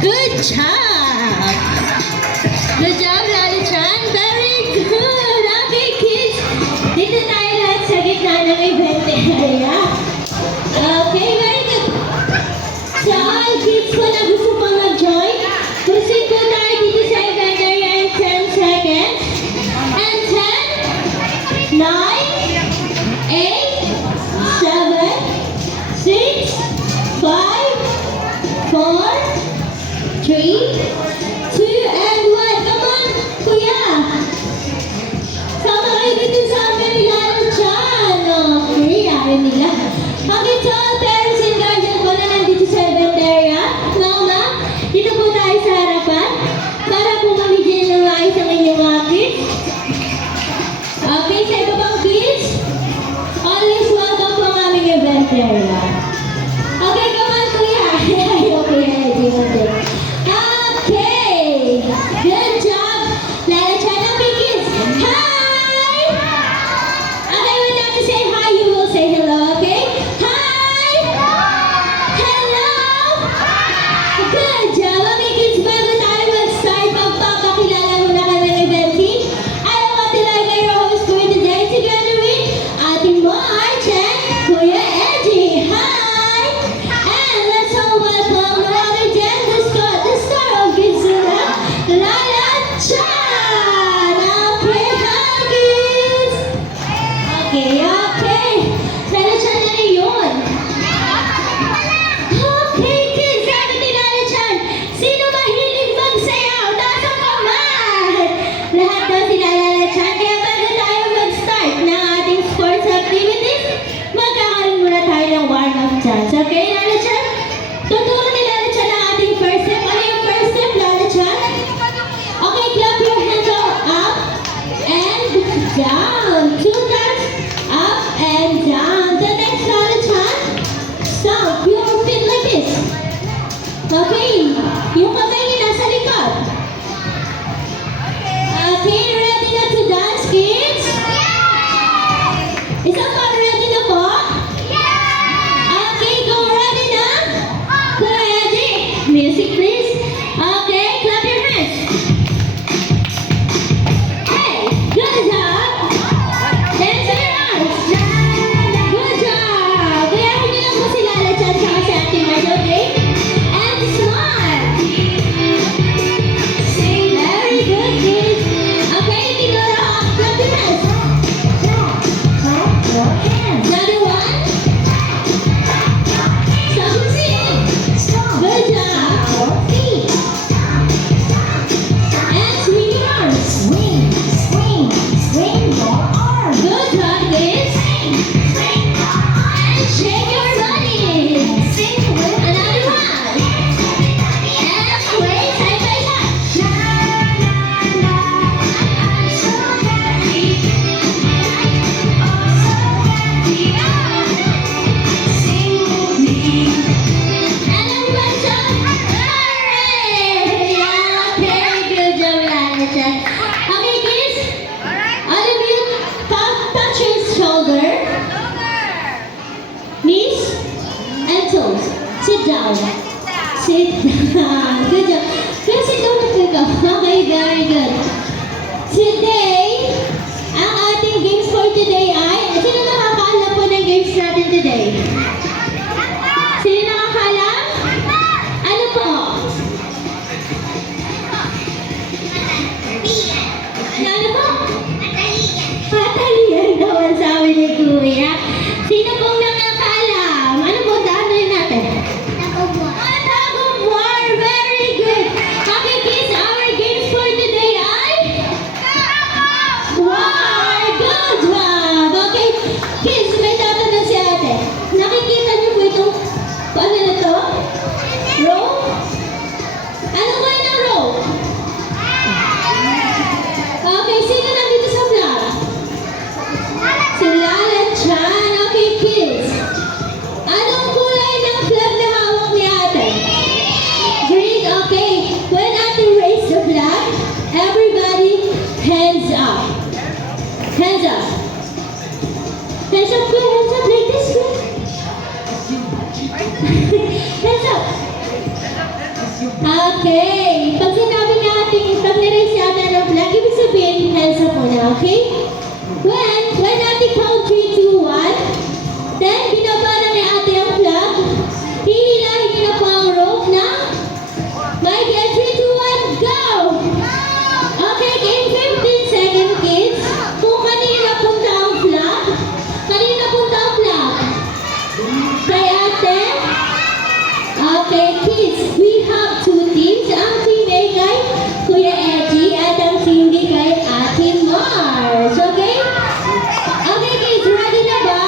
Good job! Good job, Lali-chan. Very good. Okay, kids. Dito tayo lahat sa gitna ng event area. Okay, very good. So, all kids ko na gusto pang mag-join, proceed po tayo dito sa event area in 10 seconds. And 10, 9, 8, 7, 6, 5, 4, 3, 2, and 1. Come on, kuya. Sama kayo dito sa amin ni Lali-chan. Okay, ayaw nila. Okay, so parents and guardian ko na nandito sa event area. Mama, dito po tayo sa harapan para po mamigyan ng maayos ang inyong mga kids. Okay, sa iba pang kids, always welcome po ang aming event area. Okay, come on, kuya. Ayaw, kuya. Okay, good job. Lali-chan, okay, kids. Hi! Okay, when I say hi, you will say hello, okay? Hi! Hello! Good job. Okay, kids, bago tayo mag-start, magpapakilala muna kami ng event team. I want to like your host for today together with Ate March and Kuya Edgy. Hi! And let's all welcome no other than the star of Gizuna, Lali-chan! Okay, hi, kids! Okay, okay. Lali-chan na rin yun. Okay, kids, sabi ni Lali-chan, sino mahilig magsayaw? Taas ang kamay! Lahat daw sila Lali-chan, kaya bago tayo mag-start ng ating sports activities, magkakaroon muna tayo ng warm-up chance. Okay, Lali-chan? Tuturo ni Lali-chan ang ating first step. Ano yung first step, Lali-chan? Okay, clap your hands all up and down. 2 times up and down. The next, Lali-chan, stomp your feet like this. Okay, yung kamay niyo nasa likod. Okay, ready na to dance, kids? Isa pa, ready na po? Okay, go, ready na? Ready? Music, please. Okay, clap your hands. Hey, good job. Dance your arms. Good job. Kaya hindi na po si Lali-chan sa si Ate March, okay? And smile. sit down. Good job. Pero sit down na ka. Okay, very good. Today, ang ating games for today ay, sino nakakaalam po ng games natin today? Sino nakakaalam? Ano po? Ano po? Patalian daw ang sabi ni Kuya. Sino pong nakakaalam? Ano po daan natin? Tug of war. Very good. Okay, kids, our games for today ay war. Good job. Okay, kids, may tatanong si ate. Nakikita niyo po itong, ano na to? Row? Ano ba yung row? Okay, sino nandito sa vlog? Si Lala Chan. Okay, kids. Anong kulay ng flag na hawak ni ate? Green. Okay. When ate raise the flag, everybody hands up. Hands up. Hands up, good. Hands up like this, good. Hands up. Okay. Pag sinabi ni ating, pag niraise si ate ng flag, ibig sabihin, hands up muna, okay? When ate count 3, 2, 1, then binaba na ni ate ang flag, hihilahin niyo na po ang rope na may 3, 2, 1, go! Okay, in 15 seconds, kids, kung kanina punta ang flag, kanina punta ang flag? Kay ate? Okay, kids, we have two teams. Ang team A kay Kuya Edgy at ang team B kay Ate Mars. Okay? Okay, kids, ready na ba?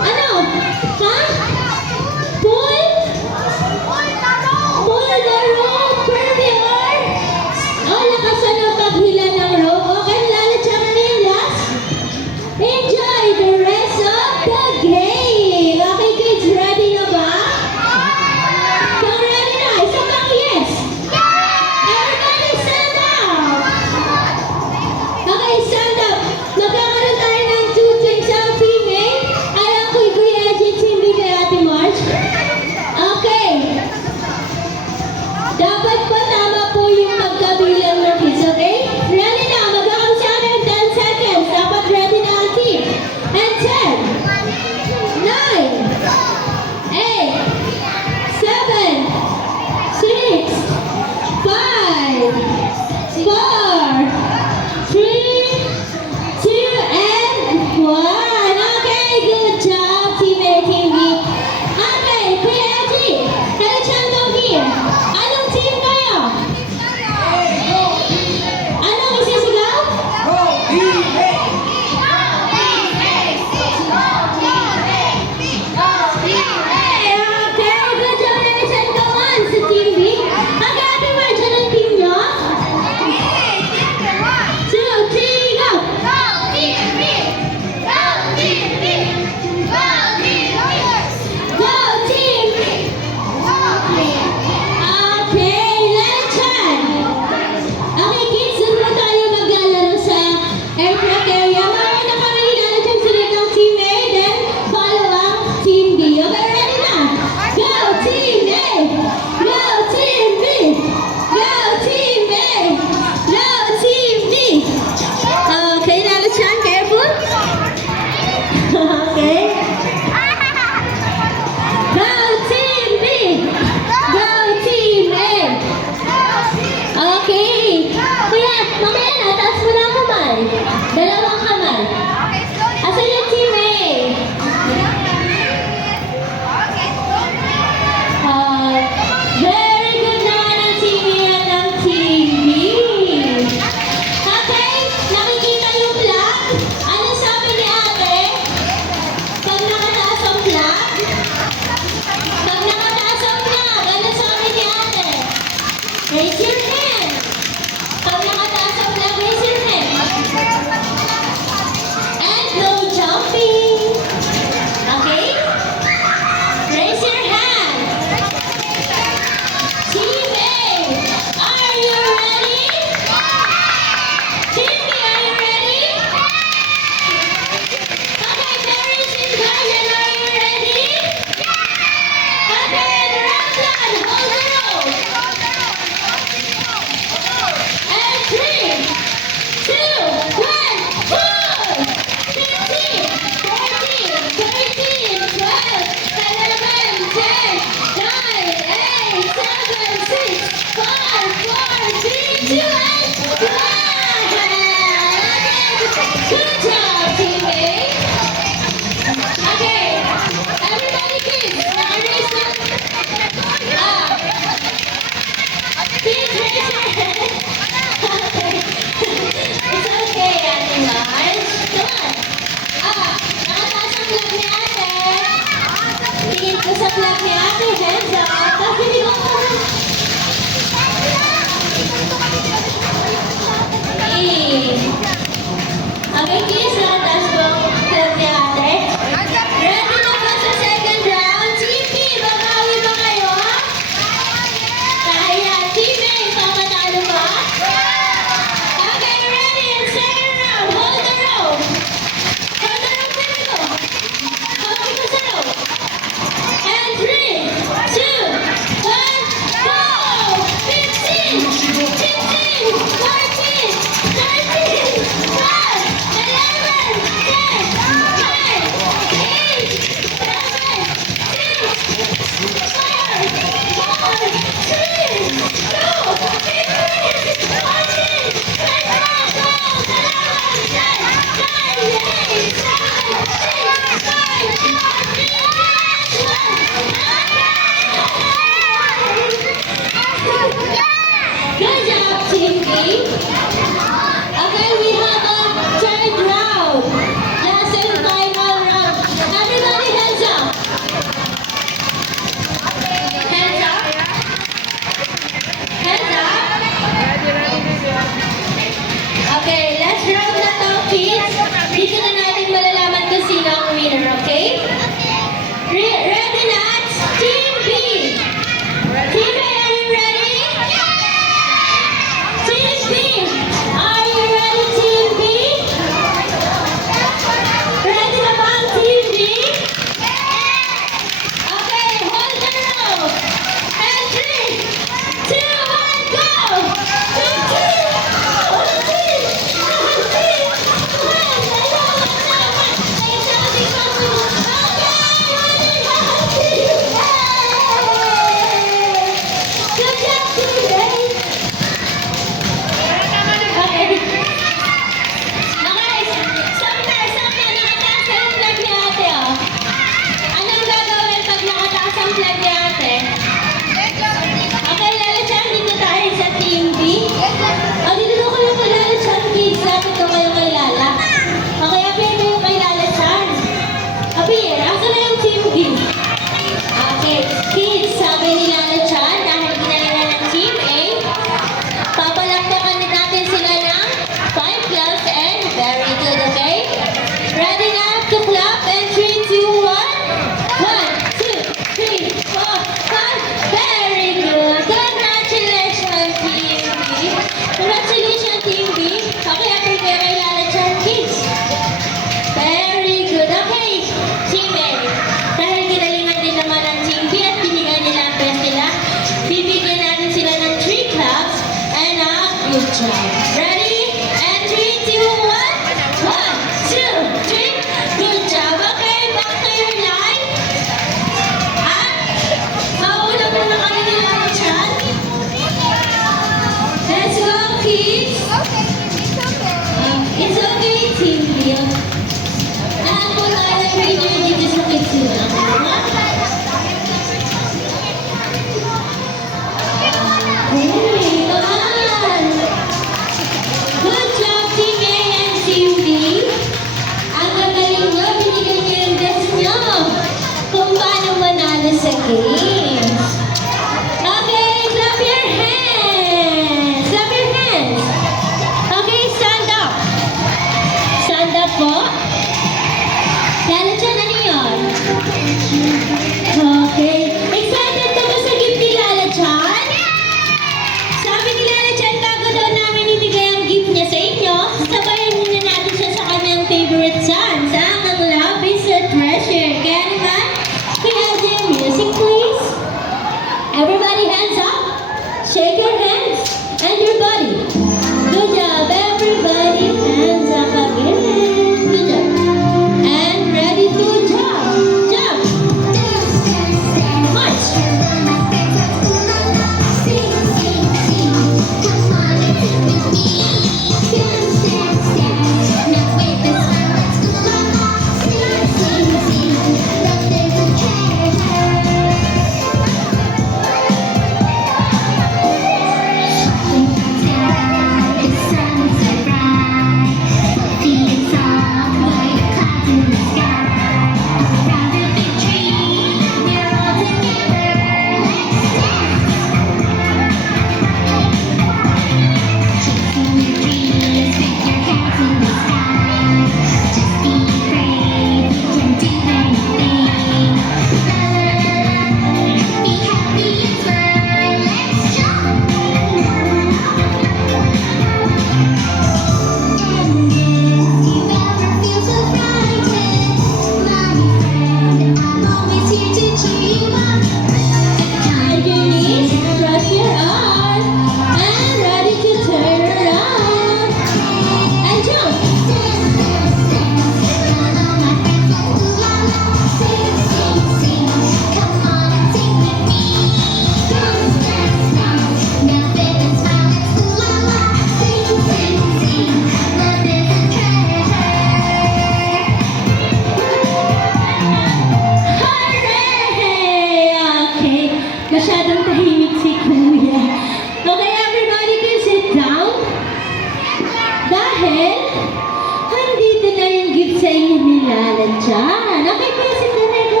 Lalat dyan. Okay, kuya, sit down na ito.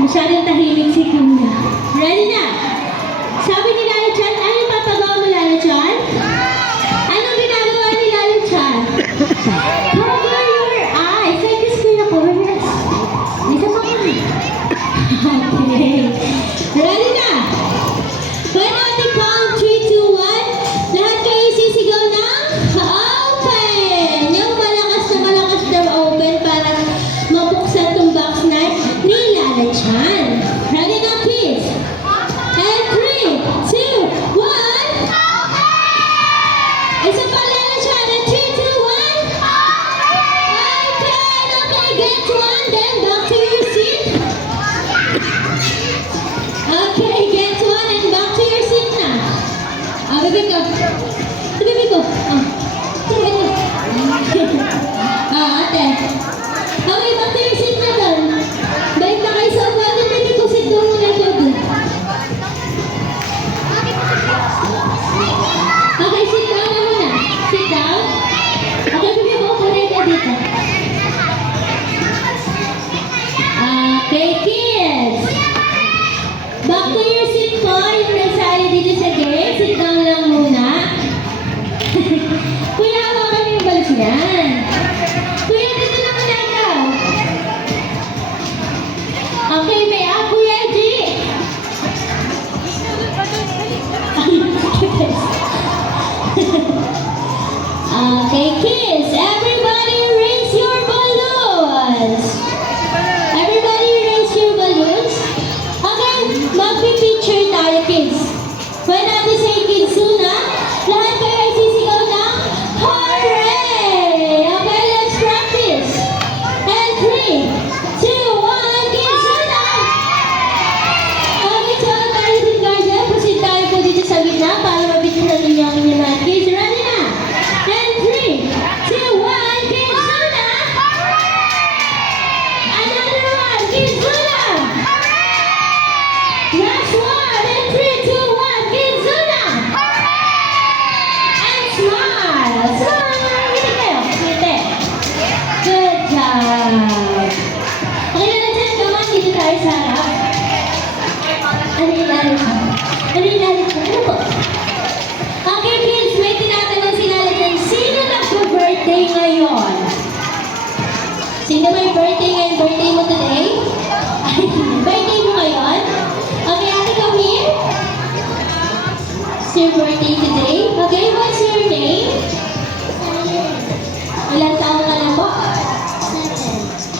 Masyadong tahimik si kuya. Ready na? Sabi ni Lalat dyan, ano papagawa mo, Lalat dyan? Anong ginagawa ni Lalat dyan? Cover your eyes. Ay, kiss kuya ko. Relax. Isa pa ka. Okay. Ready na? When on the count, 3, 2, 1, lahat kayo sisigaw ng open! Yung malakas na open para mabuksan tong box na ni Lalat dyan. Ready na, please? And 3, 2, 1, isa pa, Lalat dyan. And 3, 2, 1, open! Okay, get one, then back to your seat. Okay, get one and back to your seat na. Bibig ko. Bibig ko. Ate. Okay, back to your seat na doon. Balik na kayo sa upuan. Bibig ko, sit doon muna ko doon. Okay, sit down na muna. Sit down. Okay, bibig ko, punay ka dito. Okay, kids. Back to your seat po, yung nagsali dito sa game. Sit down lang muna. Kuya, hawakan yung balas niyan. Kuya, dito na muna ikaw. Okay, may ako, G. Okay, kids, everybody raise your balloons. Everybody raise your balloons. Okay, magpipicture tayo, kids. When natin say Kidsuna, lahat kayo ay sisigaw ng hooray! Okay, let's practice. And 3, 2, 1, Kidsuna! Okay, so ano tayo si Guardian? Proceed tayo po dito sa gitna para mabitisan ninyo ang inyong mga kids. Ready na? And 3, 2, 1, Kidsuna! Another one, Kidsuna! Last one, and 3, 2, 1, Kidsuna! And smile! Smile! Ngiti kayo, ngiti. Good job! Okay na dyan, come on, dito tayo sa harap. Ano yung lalit ko? Ano yung lalit ko? Ano po? Okay, kids, may tinatanong si Lalit dyan, sino nagpa-birthday ngayon? Sino may birthday ngayon? Birthday mo today? Birthday mo ngayon? Okay, ate, come here. It's your birthday today. Okay, what's your name? Ilang taon ka na po?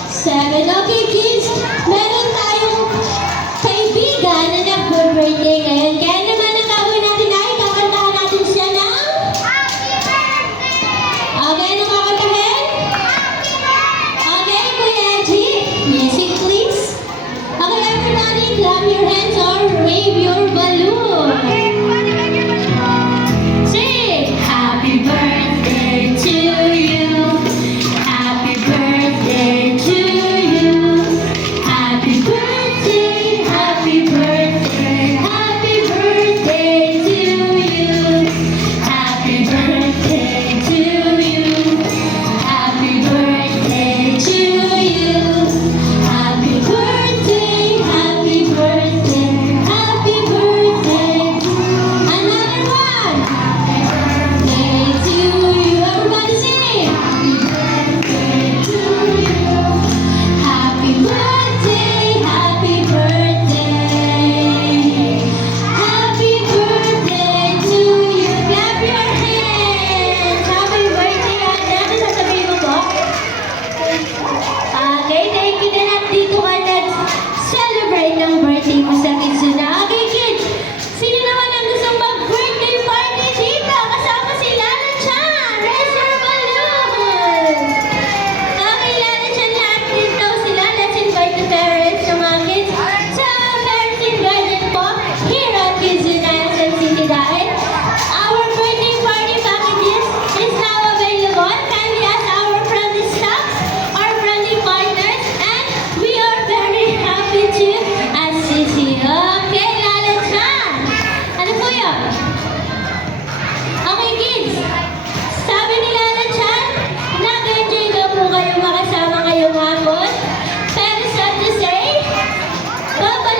7. Okay, kids, meron tayong kaibigan na nag-birthday ngayon. Kaya naman ang gagawin natin ay kakantahan natin siya ng... Okay, ano kakantahin? Okay, Kuya G, music please. Okay, everybody, clap your hands or wave your balloon. Sing! Happy birthday to you. Happy birthday to you.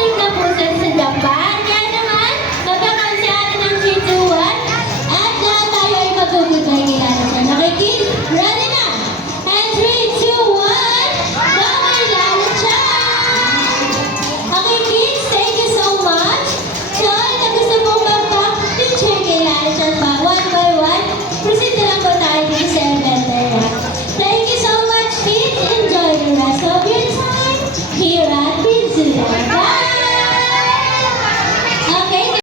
galing na po sa